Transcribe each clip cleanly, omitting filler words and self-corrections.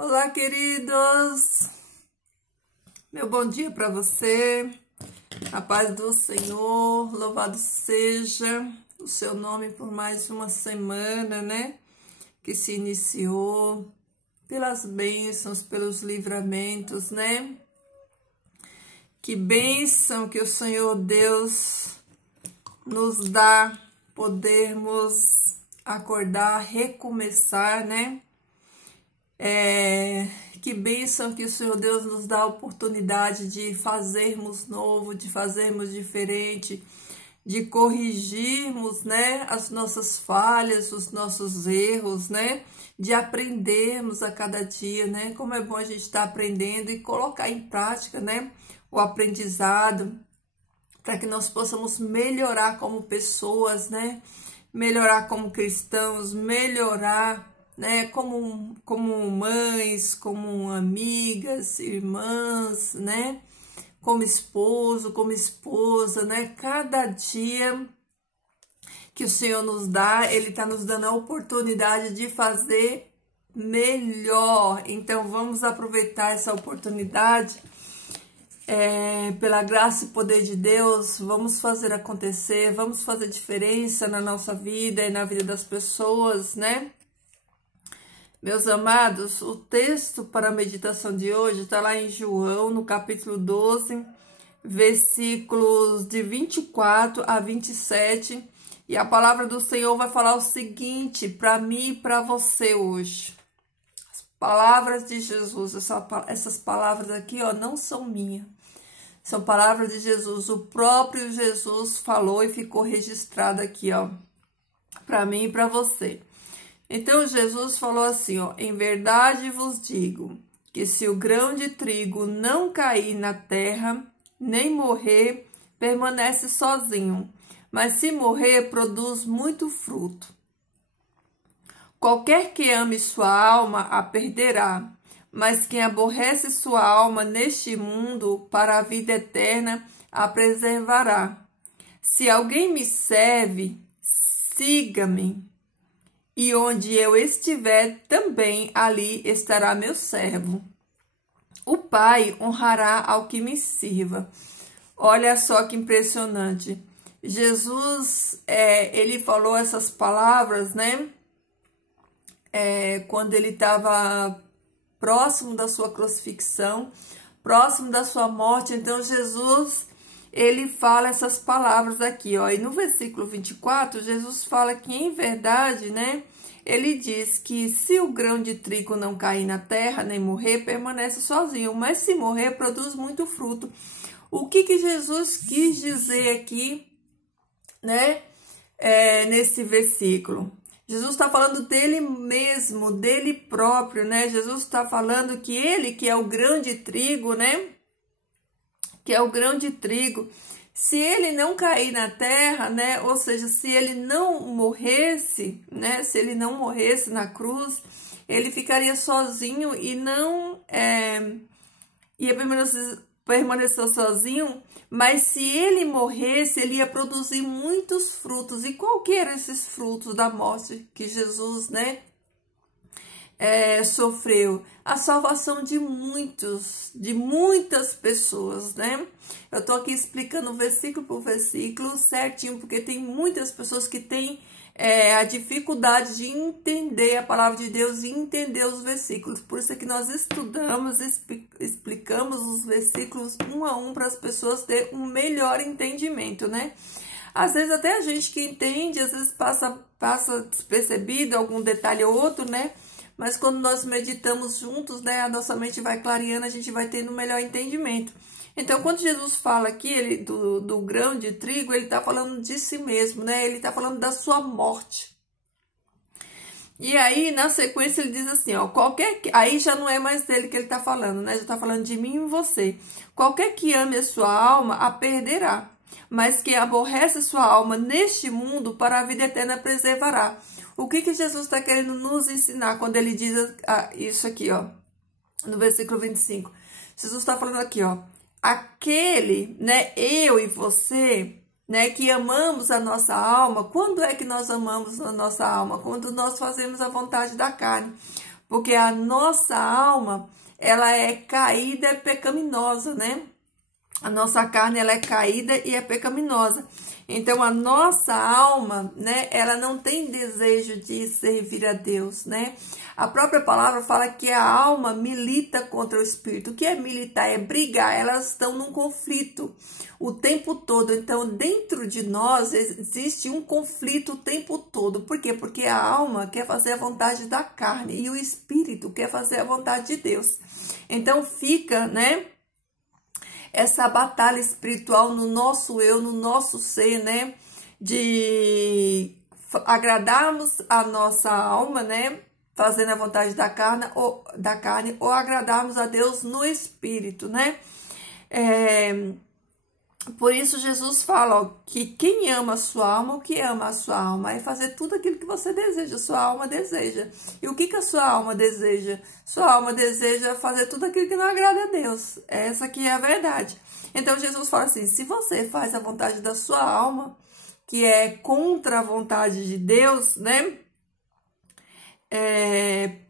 Olá, queridos! Meu bom dia para você, a paz do Senhor, louvado seja o seu nome por mais uma semana, né? Que se iniciou, pelas bênçãos, pelos livramentos, né? Que bênção que o Senhor Deus nos dá, podermos acordar, recomeçar, né? Que bênção que o Senhor Deus nos dá a oportunidade de fazermos novo, de fazermos diferente, de corrigirmos, né, as nossas falhas, os nossos erros, né, de aprendermos a cada dia, né, como é bom a gente estar aprendendo e colocar em prática, né, o aprendizado, para que nós possamos melhorar como pessoas, né, melhorar como cristãos, melhorar, né, como mães, como amigas, irmãs, né, como esposo, como esposa, né, cada dia que o Senhor nos dá, Ele está nos dando a oportunidade de fazer melhor. Então, vamos aproveitar essa oportunidade, pela graça e poder de Deus, vamos fazer acontecer, vamos fazer diferença na nossa vida e na vida das pessoas, né? Meus amados, o texto para a meditação de hoje está lá em João, no capítulo 12, versículos de 24 a 27, e a palavra do Senhor vai falar o seguinte para mim e para você hoje. As palavras de Jesus, essas palavras aqui, ó, não são minhas, são palavras de Jesus. O próprio Jesus falou e ficou registrado aqui, ó, para mim e para você. Então, Jesus falou assim, ó, em verdade vos digo, que se o grão de trigo não cair na terra, nem morrer, permanece sozinho, mas se morrer, produz muito fruto. Qualquer que ame sua alma, a perderá, mas quem aborrece sua alma neste mundo, para a vida eterna, a preservará. Se alguém me serve, siga-me. E onde eu estiver, também ali estará meu servo. O Pai honrará ao que me sirva. Olha só que impressionante. Jesus, ele falou essas palavras, né? Quando ele estava próximo da sua crucifixão, próximo da sua morte. Então, Jesus, ele fala essas palavras aqui, ó. E no versículo 24, Jesus fala que, em verdade, né? Ele diz que se o grão de trigo não cair na terra, nem morrer, permanece sozinho. Mas se morrer, produz muito fruto. O que Jesus quis dizer aqui, né? Nesse versículo. Jesus está falando dele mesmo, dele próprio, né? Jesus está falando que ele, que é o grão de trigo, né? Que é o grão de trigo, se ele não cair na terra, né, ou seja, se ele não morresse, né, se ele não morresse na cruz, ele ficaria sozinho e não ia permanecer sozinho, mas se ele morresse, ele ia produzir muitos frutos. E qual que eram esses frutos da morte que Jesus, né, sofreu? A salvação de muitas pessoas, né? Eu tô aqui explicando versículo por versículo certinho, porque tem muitas pessoas que têm a dificuldade de entender a palavra de Deus e entender os versículos. Por isso é que nós estudamos, explicamos os versículos um a um para as pessoas terem um melhor entendimento, né? Às vezes até a gente que entende, às vezes passa despercebido algum detalhe ou outro, né? Mas quando nós meditamos juntos, né, a nossa mente vai clareando, a gente vai tendo um melhor entendimento. Então, quando Jesus fala aqui do grão de trigo, ele está falando de si mesmo, né? Ele está falando da sua morte. E aí, na sequência, ele diz assim, ó, aí já não é mais dele que ele está falando, né? Já está falando de mim e você. Qualquer que ame a sua alma, a perderá. Mas quem aborrece a sua alma neste mundo, para a vida eterna preservará. O que Jesus está querendo nos ensinar quando ele diz isso aqui, ó, no versículo 25? Jesus está falando aqui, ó, aquele, né, eu e você, né, que amamos a nossa alma. Quando é que nós amamos a nossa alma? Quando nós fazemos a vontade da carne. Porque a nossa alma, ela é caída e pecaminosa, né? A nossa carne, ela é caída e é pecaminosa. Então, a nossa alma, né, ela não tem desejo de servir a Deus, né? A própria palavra fala que a alma milita contra o espírito. O que é militar? É brigar. Elas estão num conflito o tempo todo. Então, dentro de nós existe um conflito o tempo todo. Por quê? Porque a alma quer fazer a vontade da carne e o espírito quer fazer a vontade de Deus. Então, fica, né, essa batalha espiritual no nosso eu, no nosso ser, né? De agradarmos a nossa alma, né? Fazendo a vontade da carne, ou agradarmos a Deus no espírito, né? Por isso Jesus fala, ó, que quem ama a sua alma, o que ama a sua alma é fazer tudo aquilo que você deseja, a sua alma deseja. E o que a sua alma deseja? Sua alma deseja fazer tudo aquilo que não agrada a Deus. Essa aqui é a verdade. Então Jesus fala assim, se você faz a vontade da sua alma, que é contra a vontade de Deus, né?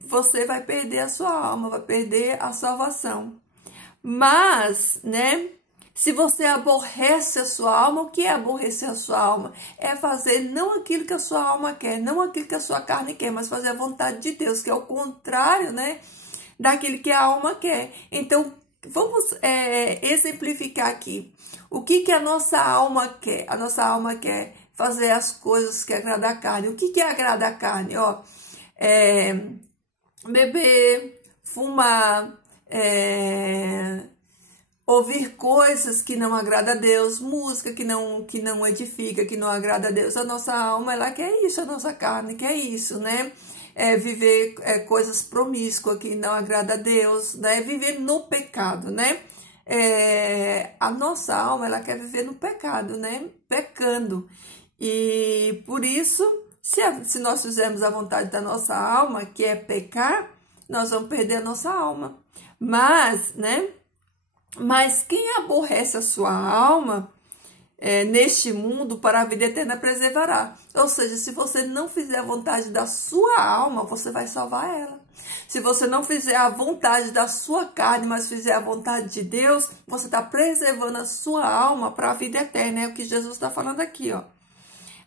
Você vai perder a sua alma, vai perder a salvação. Mas, né? Se você aborrece a sua alma, o que é aborrecer a sua alma? É fazer não aquilo que a sua alma quer, não aquilo que a sua carne quer, mas fazer a vontade de Deus, que é o contrário, né, daquilo que a alma quer. Então, vamos exemplificar aqui. O que a nossa alma quer? A nossa alma quer fazer as coisas que agradam a carne. O que agrada a carne? Ó, beber, fumar, ouvir coisas que não agradam a Deus, música que não edifica, que não agrada a Deus. A nossa alma, ela quer isso, a nossa carne quer isso, né? Viver coisas promíscuas que não agrada a Deus, né? Viver no pecado, né? A nossa alma, ela quer viver no pecado, né? Pecando. E por isso, se nós fizermos a vontade da nossa alma, que é pecar, nós vamos perder a nossa alma. Mas, né? Mas quem aborrece a sua alma neste mundo, para a vida eterna preservará. Ou seja, se você não fizer a vontade da sua alma, você vai salvar ela. Se você não fizer a vontade da sua carne, mas fizer a vontade de Deus, você está preservando a sua alma para a vida eterna. É o que Jesus está falando aqui, ó.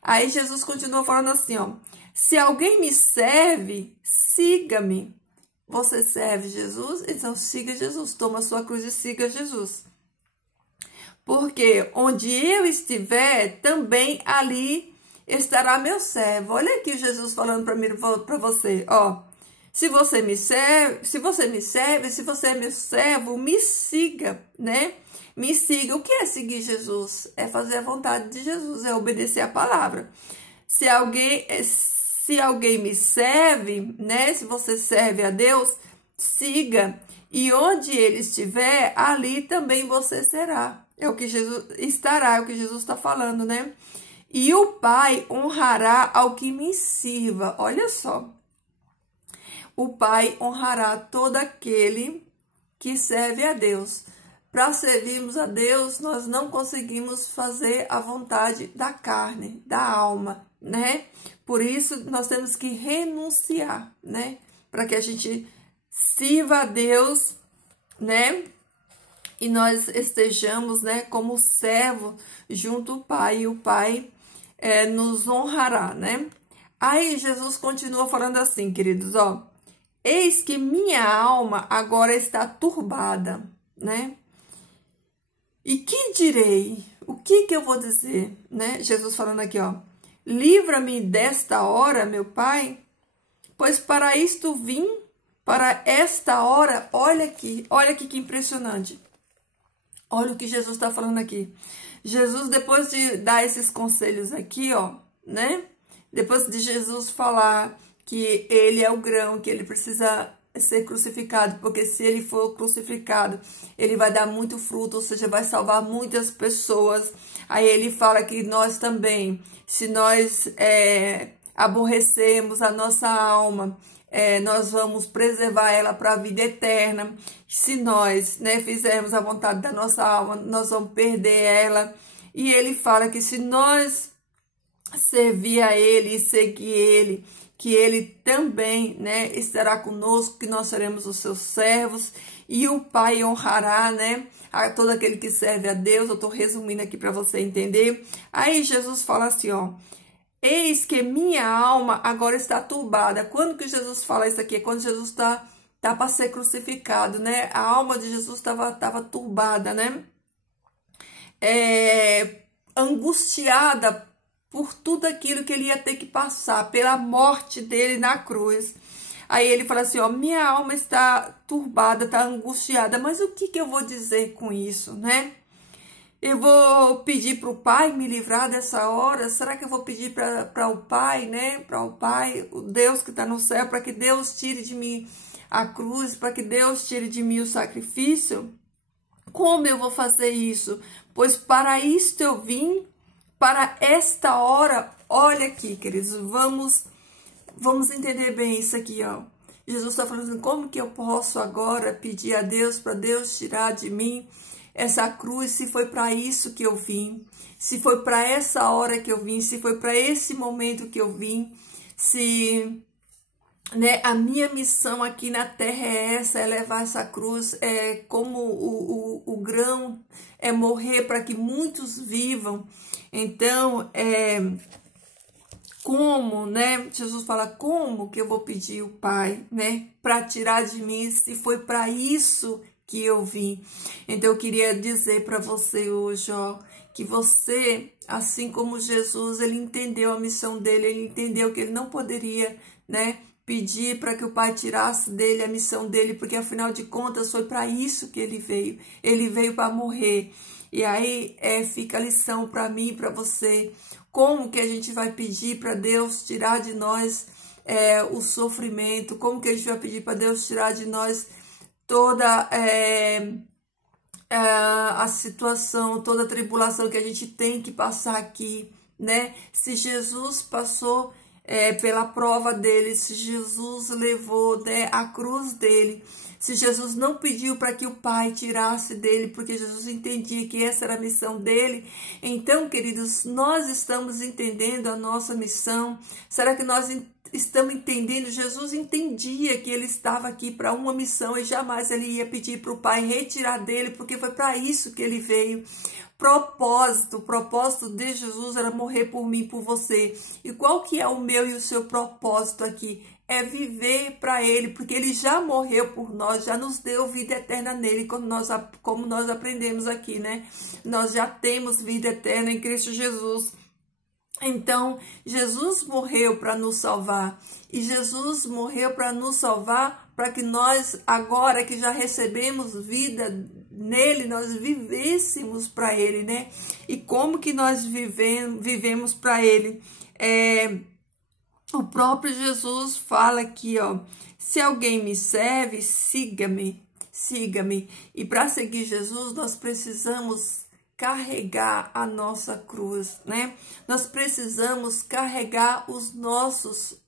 Aí Jesus continua falando assim, ó. Se alguém me serve, siga-me. Você serve Jesus? Então siga Jesus. Toma a sua cruz e siga Jesus. Porque onde eu estiver, também ali estará meu servo. Olha aqui Jesus falando para mim, para você, ó. Se você me serve, se você é meu servo, me siga, né? Me siga. O que é seguir Jesus? É fazer a vontade de Jesus, é obedecer a palavra. Se alguém me serve, né? Se você serve a Deus, siga. E onde ele estiver, ali também você será. É o que Jesus estará, é o que Jesus está falando, né? E o Pai honrará ao que me sirva. Olha só. O Pai honrará todo aquele que serve a Deus. Para servirmos a Deus, nós não conseguimos fazer a vontade da carne, da alma, né? Por isso, nós temos que renunciar, né? Para que a gente sirva a Deus, né? E nós estejamos, né, como servo junto ao Pai. E o Pai nos honrará, né? Aí, Jesus continua falando assim, queridos, ó. Eis que minha alma agora está turbada, né? E que direi? O que eu vou dizer, né? Jesus falando aqui, ó. Livra-me desta hora, meu Pai, pois para isto vim, para esta hora. Olha aqui que impressionante. Olha o que Jesus está falando aqui. Jesus, depois de dar esses conselhos aqui, ó, né? Depois de Jesus falar que ele é o grão, que ele precisa ser crucificado, porque se ele for crucificado, ele vai dar muito fruto, ou seja, vai salvar muitas pessoas. Aí ele fala que nós também, se nós aborrecemos a nossa alma, nós vamos preservar ela para a vida eterna. Se nós, né, fizermos a vontade da nossa alma, nós vamos perder ela. E ele fala que se nós servir a ele e seguir ele, que ele também, né, estará conosco, que nós seremos os seus servos, e o Pai honrará, né, a todo aquele que serve a Deus. Eu estou resumindo aqui para você entender. Aí Jesus fala assim, ó: eis que minha alma agora está turbada. Quando que Jesus fala isso aqui? É quando Jesus está para ser crucificado, né? A alma de Jesus estava turbada, né? Angustiada por tudo aquilo que ele ia ter que passar, pela morte dele na cruz. Aí ele fala assim, ó: minha alma está turbada, está angustiada. Mas o que eu vou dizer com isso, né? Eu vou pedir para o Pai me livrar dessa hora? Será que eu vou pedir para o Pai, né? Para o Pai, o Deus que está no céu, para que Deus tire de mim a cruz, para que Deus tire de mim o sacrifício? Como eu vou fazer isso? Pois para isto eu vim, para esta hora. Olha aqui, queridos, vamos entender bem isso aqui, ó. Jesus está falando assim, como que eu posso agora pedir a Deus para Deus tirar de mim essa cruz, se foi para isso que eu vim, se foi para essa hora que eu vim, se foi para esse momento que eu vim, se, né, a minha missão aqui na terra é essa, é levar essa cruz, é como o grão, é morrer para que muitos vivam. Então, como, né, Jesus fala, como que eu vou pedir o Pai, né, para tirar de mim, se foi para isso que eu vim. Então eu queria dizer para você hoje, ó, que você, assim como Jesus, ele entendeu a missão dele, ele entendeu que ele não poderia, né, pedir para que o Pai tirasse dele a missão dele, porque afinal de contas foi para isso que ele veio para morrer. E aí fica a lição para mim e para você, como que a gente vai pedir para Deus tirar de nós o sofrimento, como que a gente vai pedir para Deus tirar de nós toda a situação, toda a tribulação que a gente tem que passar aqui, né? Se Jesus passou pela prova dele, se Jesus levou, né, a cruz dele, se Jesus não pediu para que o Pai tirasse dele, porque Jesus entendia que essa era a missão dele, então, queridos, nós estamos entendendo a nossa missão? Será que nós estamos entendendo? Jesus entendia que ele estava aqui para uma missão e jamais ele ia pedir para o Pai retirar dele, porque foi para isso que ele veio. O propósito de Jesus era morrer por mim, por você. E qual que é o meu e o seu propósito aqui? É viver para ele, porque ele já morreu por nós, já nos deu vida eterna nele, como nós aprendemos aqui, né? Nós já temos vida eterna em Cristo Jesus. Então, Jesus morreu para nos salvar. E Jesus morreu para nos salvar, para que nós, agora que já recebemos vida nele, nós vivêssemos para ele, né? E como que nós vivemos para ele? O próprio Jesus fala aqui, ó: se alguém me serve, siga-me, siga-me. E para seguir Jesus, nós precisamos carregar a nossa cruz, né? Nós precisamos carregar os nossos,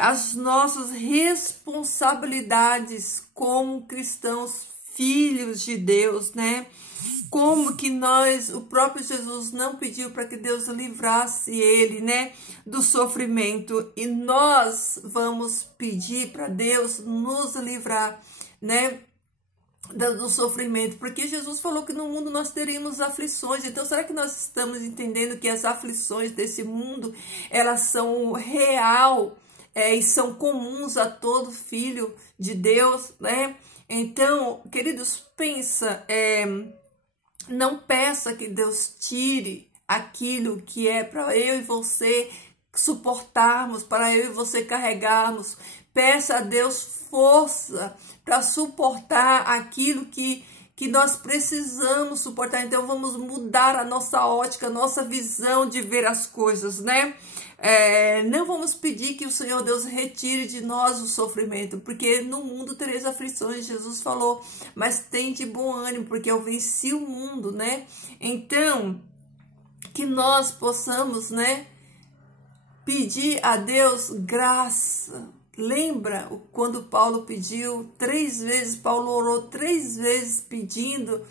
as nossas responsabilidades como cristãos, filhos de Deus, né? Como que o próprio Jesus não pediu para que Deus livrasse ele, né, do sofrimento, e nós vamos pedir para Deus nos livrar, né, do sofrimento, porque Jesus falou que no mundo nós teríamos aflições. Então, será que nós estamos entendendo que as aflições desse mundo, elas são real e são comuns a todo filho de Deus, né? Então, queridos, pensa, não peça que Deus tire aquilo que é para eu e você suportarmos, para eu e você carregarmos. Peça a Deus força para suportar aquilo que nós precisamos suportar. Então vamos mudar a nossa ótica, a nossa visão de ver as coisas, né? Não vamos pedir que o Senhor Deus retire de nós o sofrimento, porque no mundo tereis aflições, Jesus falou, mas tem de bom ânimo, porque eu venci o mundo, né? Então, que nós possamos, né, pedir a Deus graça. Lembra quando Paulo pediu 3 vezes, Paulo orou 3 vezes pedindo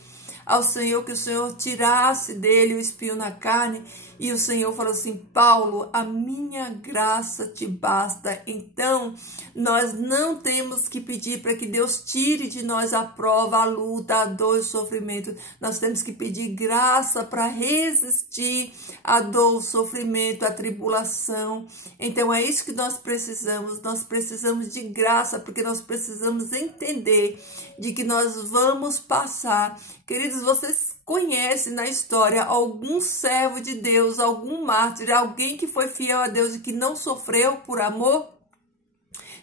ao Senhor que o Senhor tirasse dele o espinho na carne, E o Senhor falou assim: Paulo, a minha graça te basta. Então, nós não temos que pedir para que Deus tire de nós a prova, a luta, a dor e o sofrimento. Nós temos que pedir graça para resistir à dor, o sofrimento, a tribulação. Então, é isso que nós precisamos. Nós precisamos de graça, porque nós precisamos entender de que nós vamos passar. Queridos, vocês conhecem na história algum servo de Deus, algum mártir, alguém que foi fiel a Deus e que não sofreu por amor?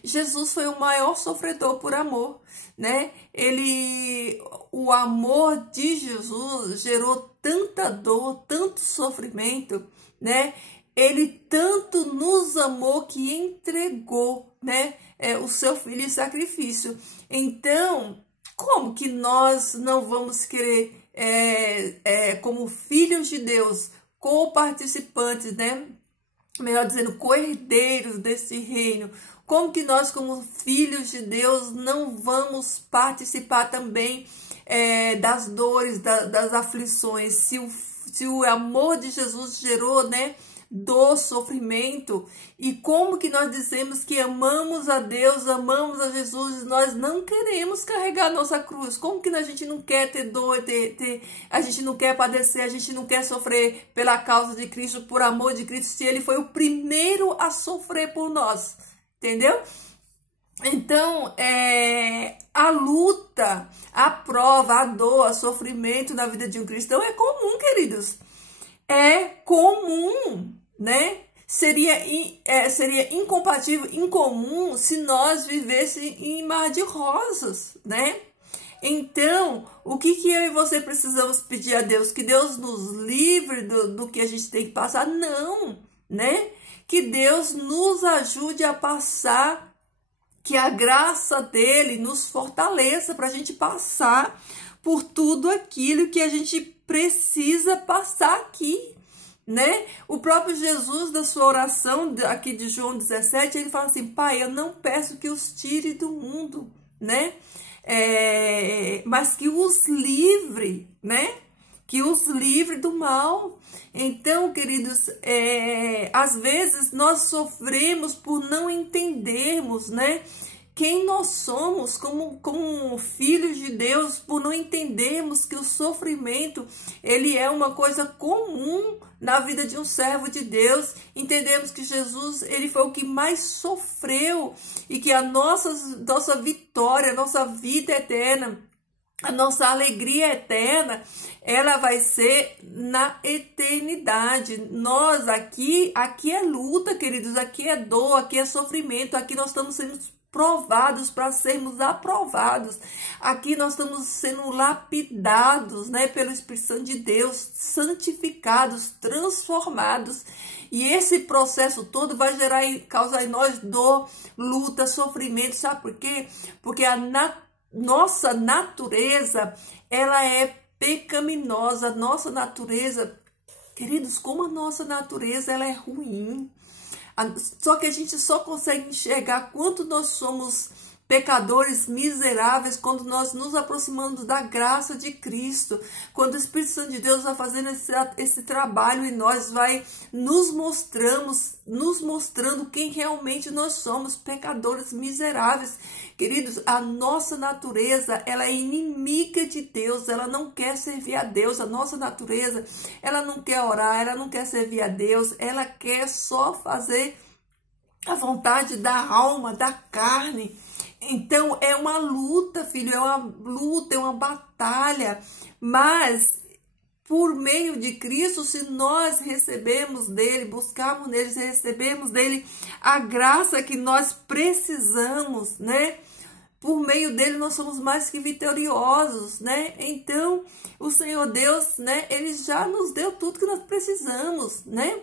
Jesus foi o maior sofredor por amor, né? O amor de Jesus gerou tanta dor, tanto sofrimento, né? Ele tanto nos amou que entregou, né? O seu filho em sacrifício. Então, como que nós não vamos querer, como filhos de Deus, co-participantes, né? Melhor dizendo, co-herdeiros desse reino, como que nós, como filhos de Deus, não vamos participar também das dores, das aflições? Se o amor de Jesus gerou, né, dor, sofrimento, e como que nós dizemos que amamos a Deus, amamos a Jesus, nós não queremos carregar a nossa cruz? Como que a gente não quer ter dor, a gente não quer padecer, a gente não quer sofrer pela causa de Cristo, por amor de Cristo, se Ele foi o primeiro a sofrer por nós, entendeu? Então, a luta, a prova, a dor, o sofrimento na vida de um cristão é comum, queridos. É comum, né? Seria incompatível, incomum, se nós vivêssemos em mar de rosas, né? Então, o que eu e você precisamos pedir a Deus? Que Deus nos livre do que a gente tem que passar? Não, né? Que Deus nos ajude a passar, que a graça dele nos fortaleça para a gente passar por tudo aquilo que a gente precisa passar aqui, né? O próprio Jesus, da sua oração aqui de João 17, ele fala assim: Pai, eu não peço que os tire do mundo, né? Mas que os livre, né? Que os livre do mal. Então, queridos, às vezes nós sofremos por não entendermos, né, quem nós somos como filhos de Deus, por não entendermos que o sofrimento, ele é uma coisa comum na vida de um servo de Deus. Entendemos que Jesus, ele foi o que mais sofreu, e que a nossa vitória, a nossa vida eterna, a nossa alegria eterna, ela vai ser na eternidade. Nós aqui é luta, queridos, aqui é dor, aqui é sofrimento, aqui nós estamos sendo provados para sermos aprovados. Aqui nós estamos sendo lapidados, né, pelo Espírito Santo de Deus, santificados, transformados. E esse processo todo vai causar em nós dor, luta, sofrimento. Sabe por quê? Porque nossa natureza, ela é pecaminosa. Nossa natureza, queridos, como a nossa natureza, ela é ruim. Só que a gente só consegue enxergar quanto nós somos pecadores miseráveis quando nós nos aproximamos da graça de Cristo, quando o Espírito Santo de Deus vai fazendo esse trabalho em nós, vai nos mostrando quem realmente nós somos, pecadores miseráveis. Queridos, a nossa natureza, ela é inimiga de Deus, ela não quer servir a Deus. A nossa natureza, ela não quer orar, ela não quer servir a Deus, ela quer só fazer a vontade da alma, da carne. Então, é uma luta, filho, é uma luta, é uma batalha, mas por meio de Cristo, se nós recebemos dele, buscarmos nele, recebemos dele a graça que nós precisamos, né? Por meio dele nós somos mais que vitoriosos, né? Então, o Senhor Deus, né, ele já nos deu tudo que nós precisamos, né?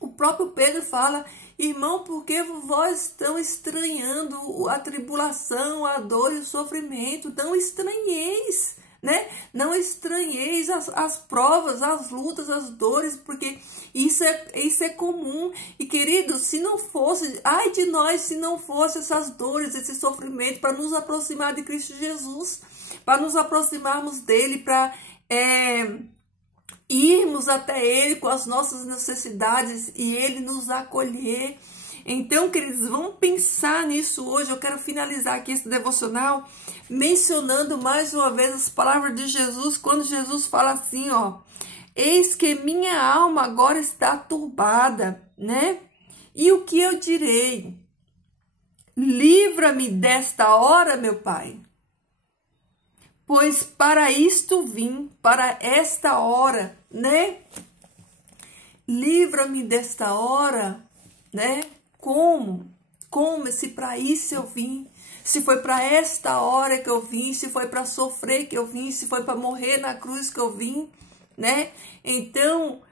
O próprio Pedro fala: irmão, por que vós estão estranhando a tribulação, a dor e o sofrimento? Não estranheis, né? Não estranheis as provas, as lutas, as dores, porque isso é comum. E, queridos, se não fosse, ai de nós, se não fosse essas dores, esse sofrimento, para nos aproximar de Cristo Jesus, para nos aproximarmos dele, para irmos até Ele com as nossas necessidades e Ele nos acolher. Então, queridos, vamos pensar nisso hoje. Eu quero finalizar aqui esse devocional mencionando mais uma vez as palavras de Jesus, quando Jesus fala assim, ó: eis que minha alma agora está turbada, né? E o que eu direi? Livra-me desta hora, meu Pai. Pois para isto vim, para esta hora, né? Livra-me desta hora, né? Como? Se para isso eu vim? Se foi para esta hora que eu vim? Se foi para sofrer que eu vim? Se foi para morrer na cruz que eu vim? Né? Então,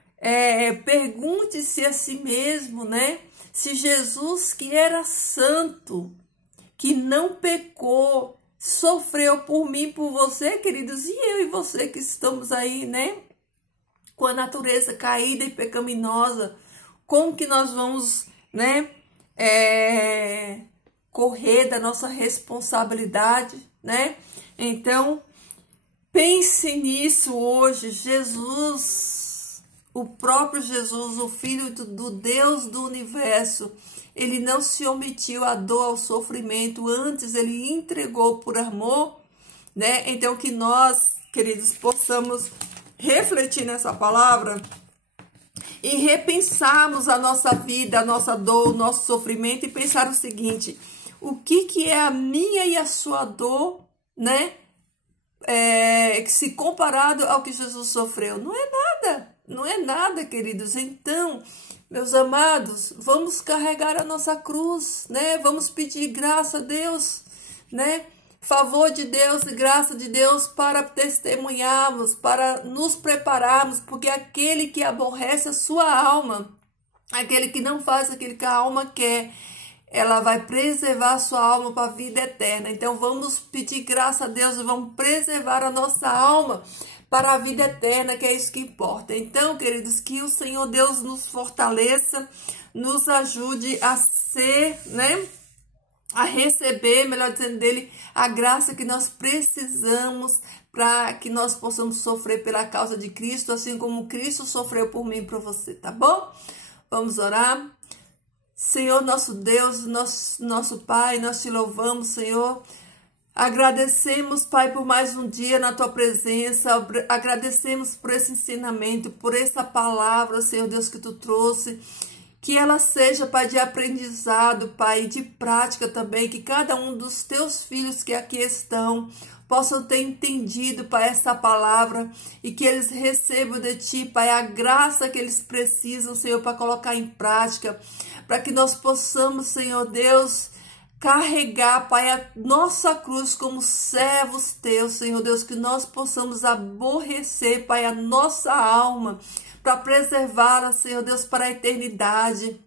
pergunte-se a si mesmo, né? Se Jesus, que era santo, que não pecou, sofreu por mim, por você, queridos, e eu e você que estamos aí, né? Com a natureza caída e pecaminosa, como que nós vamos, né? Correr da nossa responsabilidade, né? Então, pense nisso hoje. Jesus, o próprio Jesus, o Filho do Deus do universo, ele não se omitiu à dor, ao sofrimento, antes ele entregou por amor, né? Então que nós, queridos, possamos refletir nessa palavra e repensarmos a nossa vida, a nossa dor, o nosso sofrimento e pensar o seguinte: o que é a minha e a sua dor, né? Se comparado ao que Jesus sofreu, não é nada, queridos. Então, meus amados, vamos carregar a nossa cruz, né? Vamos pedir graça a Deus, né? Favor de Deus e graça de Deus para testemunharmos, para nos prepararmos, porque aquele que aborrece a sua alma, aquele que não faz aquilo que a alma quer, ela vai preservar a sua alma para a vida eterna. Então vamos pedir graça a Deus e vamos preservar a nossa alma para a vida eterna, que é isso que importa. Então, queridos, que o Senhor Deus nos fortaleça, nos ajude a ser, né? A receber, melhor dizendo, dele, a graça que nós precisamos para que nós possamos sofrer pela causa de Cristo, assim como Cristo sofreu por mim e por você, tá bom? Vamos orar. Senhor, nosso Deus, nosso Pai, nós te louvamos, Senhor. Agradecemos, Pai, por mais um dia na Tua presença. Agradecemos por esse ensinamento, por essa palavra, Senhor Deus, que Tu trouxe. Que ela seja, Pai, de aprendizado, Pai, de prática também. Que cada um dos Teus filhos que aqui estão possam ter entendido, Pai, essa palavra e que eles recebam de Ti, Pai, a graça que eles precisam, Senhor, para colocar em prática, para que nós possamos, Senhor Deus, carregar, Pai, a nossa cruz como servos Teus, Senhor Deus, que nós possamos aborrecer, Pai, a nossa alma, para preservá-la, Senhor Deus, para a eternidade.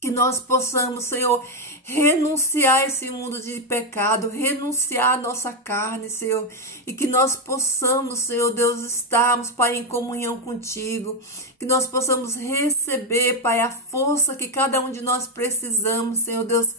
Que nós possamos, Senhor, renunciar a esse mundo de pecado, renunciar a nossa carne, Senhor, e que nós possamos, Senhor Deus, estarmos, Pai, em comunhão contigo, que nós possamos receber, Pai, a força que cada um de nós precisamos, Senhor Deus,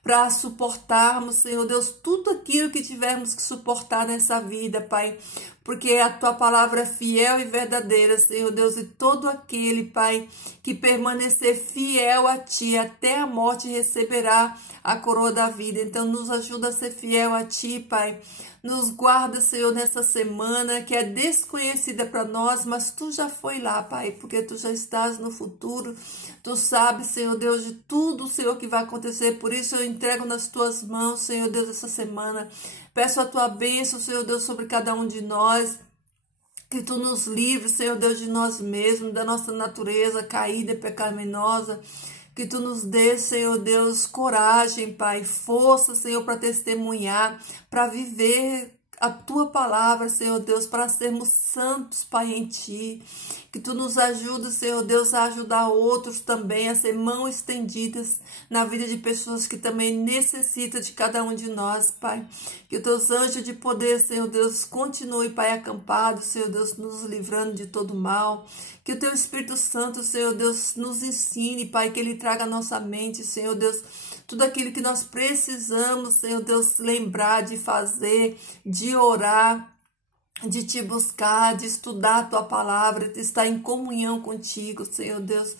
para suportarmos, Senhor Deus, tudo aquilo que tivermos que suportar nessa vida, Pai, porque a Tua palavra é fiel e verdadeira, Senhor Deus, e todo aquele, Pai, que permanecer fiel a Ti até a morte receberá a coroa da vida. Então, nos ajuda a ser fiel a Ti, Pai. Nos guarda, Senhor, nessa semana que é desconhecida para nós, mas Tu já foi lá, Pai, porque Tu já estás no futuro. Tu sabes, Senhor Deus, de tudo, Senhor, que vai acontecer. Por isso eu entrego nas Tuas mãos, Senhor Deus, essa semana. Peço a Tua bênção, Senhor Deus, sobre cada um de nós. Que Tu nos livres, Senhor Deus, de nós mesmos, da nossa natureza caída e pecaminosa. Que Tu nos dê, Senhor Deus, coragem, Pai, força, Senhor, para testemunhar, para viver a Tua palavra, Senhor Deus, para sermos santos, Pai, em Ti. Que Tu nos ajude, Senhor Deus, a ajudar outros também, a ser mãos estendidas na vida de pessoas que também necessitam de cada um de nós, Pai. Que os Teus anjos de poder, Senhor Deus, continue, Pai, acampado, Senhor Deus, nos livrando de todo mal. Que o Teu Espírito Santo, Senhor Deus, nos ensine, Pai, que Ele traga à nossa mente, Senhor Deus, tudo aquilo que nós precisamos, Senhor Deus, lembrar de fazer, de orar, de te buscar, de estudar a tua palavra, de estar em comunhão contigo, Senhor Deus.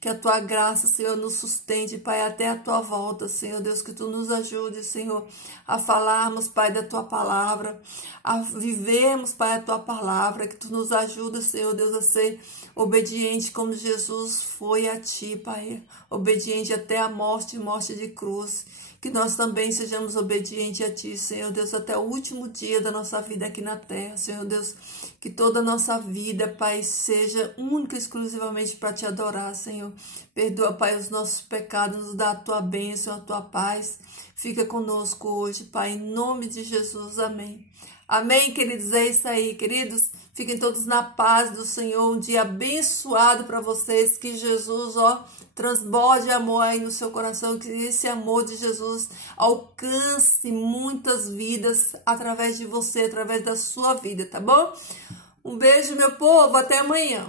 Que a tua graça, Senhor, nos sustente, Pai, até a tua volta, Senhor Deus, que tu nos ajude, Senhor, a falarmos, Pai, da tua palavra, a vivermos, Pai, a tua palavra, que tu nos ajuda, Senhor Deus, a ser obediente como Jesus foi a ti, Pai, obediente até a morte de cruz. Que nós também sejamos obedientes a Ti, Senhor Deus, até o último dia da nossa vida aqui na terra, Senhor Deus. Que toda a nossa vida, Pai, seja única e exclusivamente para Te adorar, Senhor. Perdoa, Pai, os nossos pecados, nos dá a Tua bênção, a Tua paz. Fica conosco hoje, Pai, em nome de Jesus. Amém. Amém, queridos? É isso aí, queridos. Fiquem todos na paz do Senhor. Um dia abençoado para vocês. Que Jesus, transborde amor aí no seu coração. Que esse amor de Jesus alcance muitas vidas através de você, através da sua vida, tá bom? Um beijo, meu povo. Até amanhã.